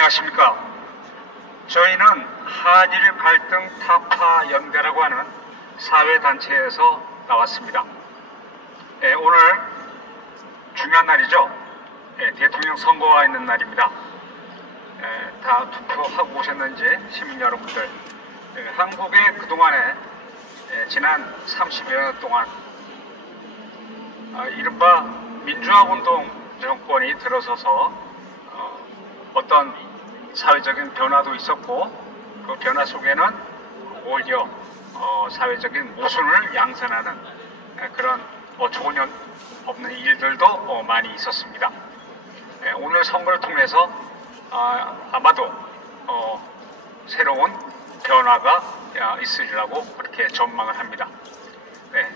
안녕하십니까. 저희는 한일 갈등 타파 연대라고 하는 사회단체에서 나왔습니다. 오늘 중요한 날이죠. 대통령 선거가 있는 날입니다. 다 투표하고 오셨는지 시민 여러분들, 한국의 그동안에 지난 30여 년 동안 이른바 민주화운동 정권이 들어서서 어떤 사회적인 변화도 있었고, 그 변화 속에는 오히려 사회적인 모순을 양산하는 그런 좋은 년 없는 일들도 많이 있었습니다. 오늘 선거를 통해서 아마도 새로운 변화가 있으리라고 그렇게 전망을 합니다.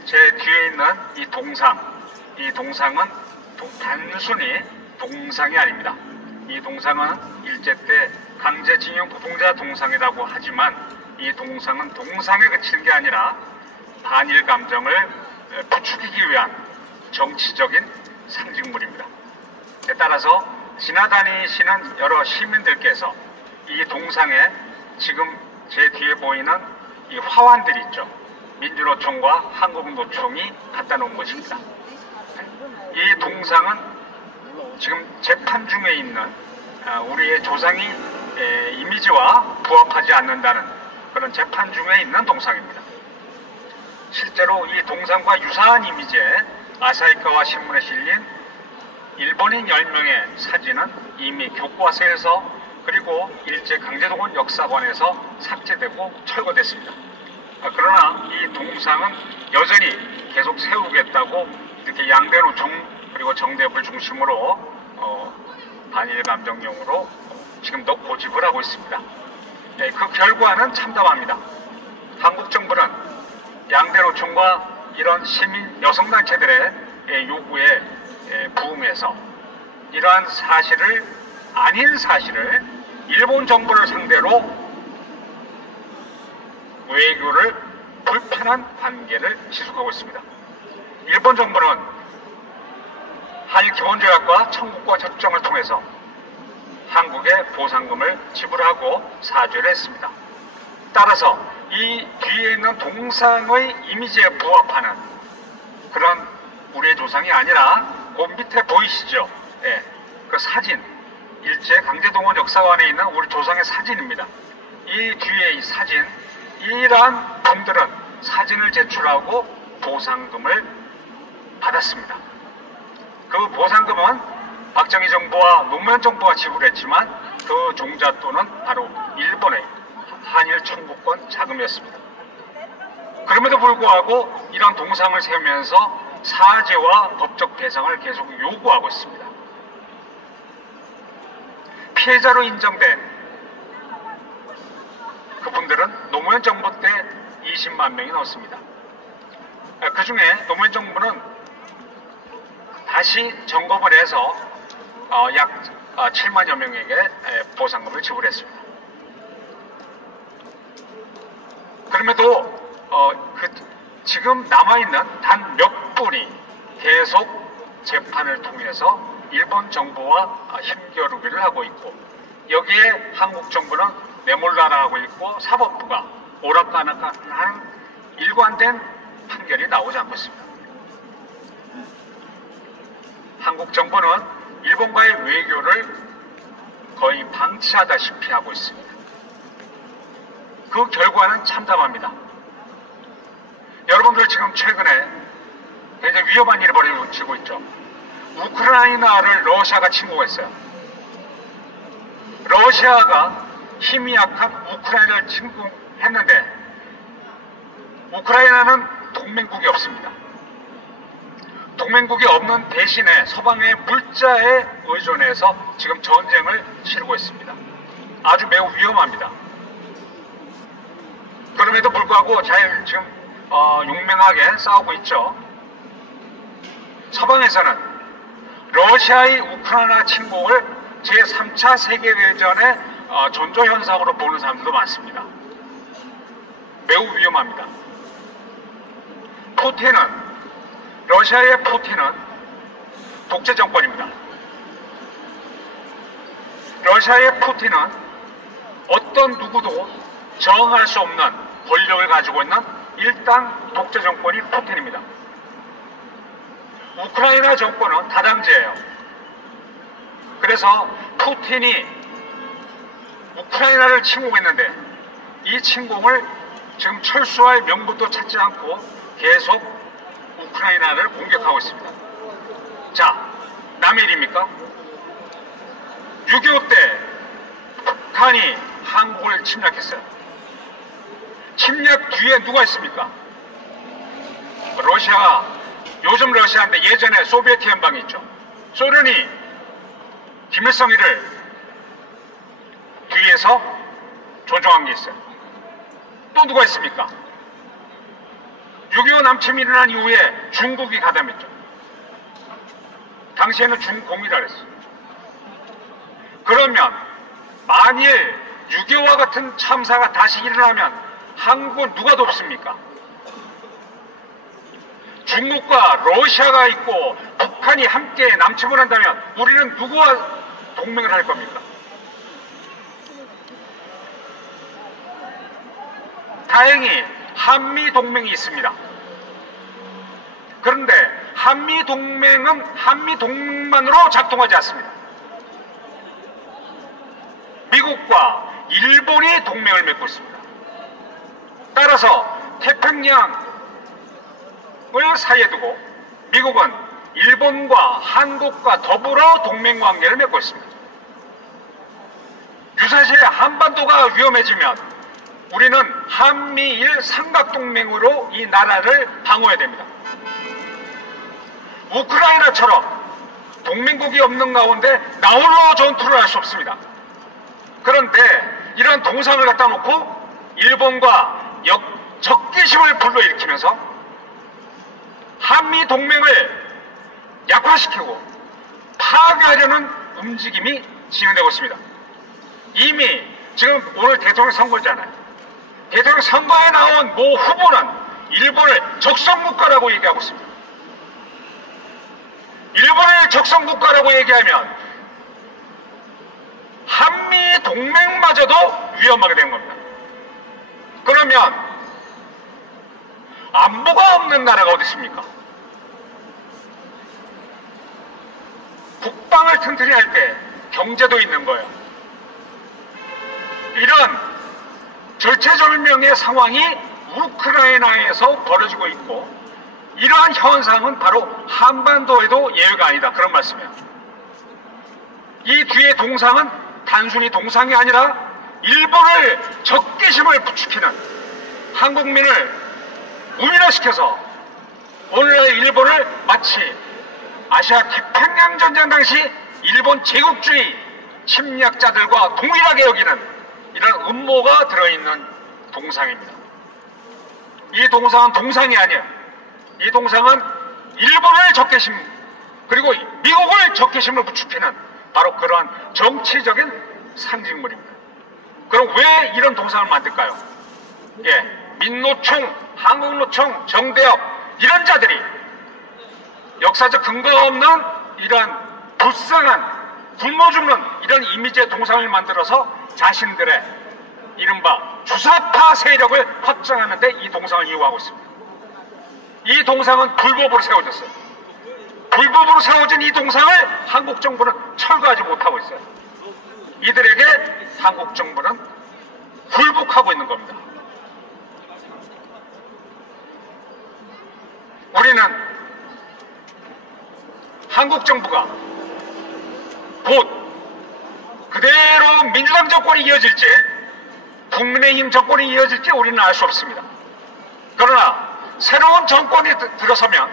제 뒤에 있는 이 동상은 단순히 동상이 아닙니다. 이 동상은 일제 때 강제징용 노동자 동상이라고 하지만, 이 동상은 동상에 그치는 게 아니라 반일 감정을 부추기기 위한 정치적인 상징물입니다. 따라서 지나다니시는 여러 시민들께서 이 동상에 지금 제 뒤에 보이는 이 화환들이 있죠. 민주노총과 한국노총이 갖다 놓은 것입니다. 이 동상은 지금 재판 중에 있는 우리의 조상의 이미지와 부합하지 않는다는 그런 재판 중에 있는 동상입니다. 실제로 이 동상과 유사한 이미지의 아사히카와 신문에 실린 일본인 10명의 사진은 이미 교과서에서 그리고 일제 강제동원 역사관에서 삭제되고 철거됐습니다. 그러나 이 동상은 여전히 계속 세우겠다고 이렇게 양대노총 그리고 정대협을 중심으로 반일 감정용으로 지금도 고집을 하고 있습니다. 그 결과는 참담합니다. 한국 정부는 양대노총과 이런 시민 여성단체들의 요구에 부응해서 이러한 아닌 사실을 일본 정부를 상대로 외교를 불편한 관계를 지속하고 있습니다. 일본 정부는 한일 기본조약과 청구권 협정을 통해서 한국에 보상금을 지불하고 사죄를 했습니다. 따라서 이 뒤에 있는 동상의 이미지에 부합하는 그런 우리의 조상이 아니라 그 밑에 보이시죠? 그 사진, 일제 강제동원 역사관에 있는 우리 조상의 사진입니다. 이 뒤에 이 사진, 이러한 분들은 사진을 제출하고 보상금을 받았습니다. 그 보상금은 박정희 정부와 노무현 정부가 지불했지만 그 종잣돈은 바로 일본의 한일 청구권 자금이었습니다. 그럼에도 불구하고 이런 동상을 세우면서 사죄와 법적 배상을 계속 요구하고 있습니다. 피해자로 인정된 그분들은 노무현 정부 때 20만 명이 넘습니다. 그 중에 노무현 정부는 다시 점검을 해서 약 7만여 명에게 보상금을 지불했습니다. 그럼에도 지금 남아있는 단 몇 분이 계속 재판을 통해서 일본 정부와 힘겨루기를 하고 있고, 여기에 한국 정부는 내몰라라 하고 있고 사법부가 오락가락하는 일관된 판결이 나오지 않고 있습니다. 한국 정부는 일본과의 외교를 거의 방치하다시피 하고 있습니다. 그 결과는 참담합니다. 여러분들 지금 최근에 굉장히 위험한 일이 벌어지고 있죠. 우크라이나를 러시아가 침공했어요. 러시아가 힘이 약한 우크라이나를 침공했는데 우크라이나는 동맹국이 없습니다. 동맹국이 없는 대신에 서방의 물자에 의존해서 지금 전쟁을 치르고 있습니다. 아주 매우 위험합니다. 그럼에도 불구하고 잘 지금 용맹하게 싸우고 있죠. 서방에서는 러시아의 우크라이나 침공을 제3차 세계대전의 전조현상으로 보는 사람들도 많습니다. 매우 위험합니다. 러시아의 푸틴은 독재 정권입니다. 러시아의 푸틴은 어떤 누구도 정할 수 없는 권력을 가지고 있는 일당 독재 정권이 푸틴입니다. 우크라이나 정권은 다당제예요. 그래서 푸틴이 우크라이나를 침공했는데 이 침공을 지금 철수할 명분도 찾지 않고 계속 우크라이나를 공격하고 있습니다. 자, 남의 일입니까? 6.25 때 북한이 한국을 침략했어요. 침략 뒤에 누가 있습니까? 러시아가, 요즘 러시아인데 예전에 소비에트 연방이 있죠. 소련이 김일성이를 뒤에서 조종한 게 있어요. 또 누가 있습니까? 6.25 남침이 일어난 이후에 중국이 가담했죠. 당시에는 중공이라 그랬어요. 그러면 만일 6.25와 같은 참사가 다시 일어나면 한국은 누가 돕습니까? 중국과 러시아가 있고 북한이 함께 남침을 한다면 우리는 누구와 동맹을 할 겁니까? 다행히 한미동맹이 있습니다. 그런데 한미동맹은 한미동맹만으로 작동하지 않습니다. 미국과 일본이 동맹을 맺고 있습니다. 따라서 태평양을 사이에 두고 미국은 일본과 한국과 더불어 동맹관계를 맺고 있습니다. 유사시에 한반도가 위험해지면 우리는 한미일 삼각동맹으로 이 나라를 방어해야 됩니다. 우크라이나처럼 동맹국이 없는 가운데 나홀로 전투를 할 수 없습니다. 그런데 이런 동상을 갖다 놓고 일본과 적개심을 불러일으키면서 한미 동맹을 약화시키고 파괴하려는 움직임이 진행되고 있습니다. 이미 지금 오늘 대통령 선거잖아요. 대통령 선거에 나온 모 후보는 일본을 적성국가라고 얘기하고 있습니다. 일본을 적성국가라고 얘기하면 한미 동맹마저도 위험하게 된 겁니다. 그러면 안보가 없는 나라가 어디 있습니까? 국방을 튼튼히 할 때 경제도 있는 거예요. 이런 절체절명의 상황이 우크라이나에서 벌어지고 있고 이러한 현상은 바로 한반도에도 예외가 아니다. 그런 말씀이에요. 이 뒤에 동상은 단순히 동상이 아니라 일본을 적개심을 부추기는 한국민을 우민화시켜서 오늘날의 일본을 마치 아시아 태평양 전쟁 당시 일본 제국주의 침략자들과 동일하게 여기는 이런 음모가 들어있는 동상입니다. 이 동상은 동상이 아니에요. 이 동상은 일본을 적개심 그리고 미국을 적개심을 부추기는 바로 그러한 정치적인 상징물입니다. 그럼 왜 이런 동상을 만들까요? 예, 민노총, 한국노총, 정대협 이런 자들이 역사적 근거가 없는 이런 불쌍한 굶어 죽는 이런 이미지의 동상을 만들어서 자신들의 이른바 주사파 세력을 확장하는 데 이 동상을 이용하고 있습니다. 이 동상은 불법으로 세워졌어요. 불법으로 세워진 이 동상을 한국 정부는 철거하지 못하고 있어요. 이들에게 한국 정부는 굴복하고 있는 겁니다. 우리는 한국 정부가 곧 그대로 민주당 정권이 이어질지 국민의힘 정권이 이어질지 우리는 알 수 없습니다. 그러나 새로운 정권이 들어서면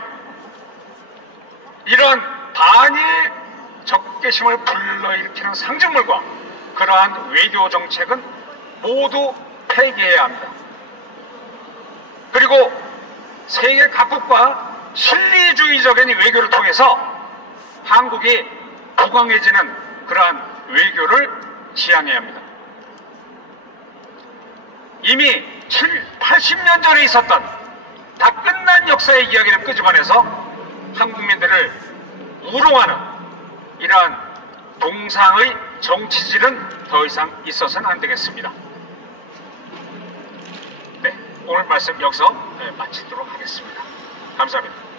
이런 반일 적개심을 불러일으키는 상징물과 그러한 외교 정책은 모두 폐기해야 합니다. 그리고 세계 각국과 실리주의적인 외교를 통해서 한국이 부강해지는 그러한 외교를 지향해야 합니다. 이미 80년 전에 있었던 다 끝난 역사의 이야기를 끄집어내서 한국민들을 우롱하는 이러한 동상의 정치질은 더 이상 있어서는 안 되겠습니다. 네, 오늘 말씀 여기서 마치도록 하겠습니다. 감사합니다.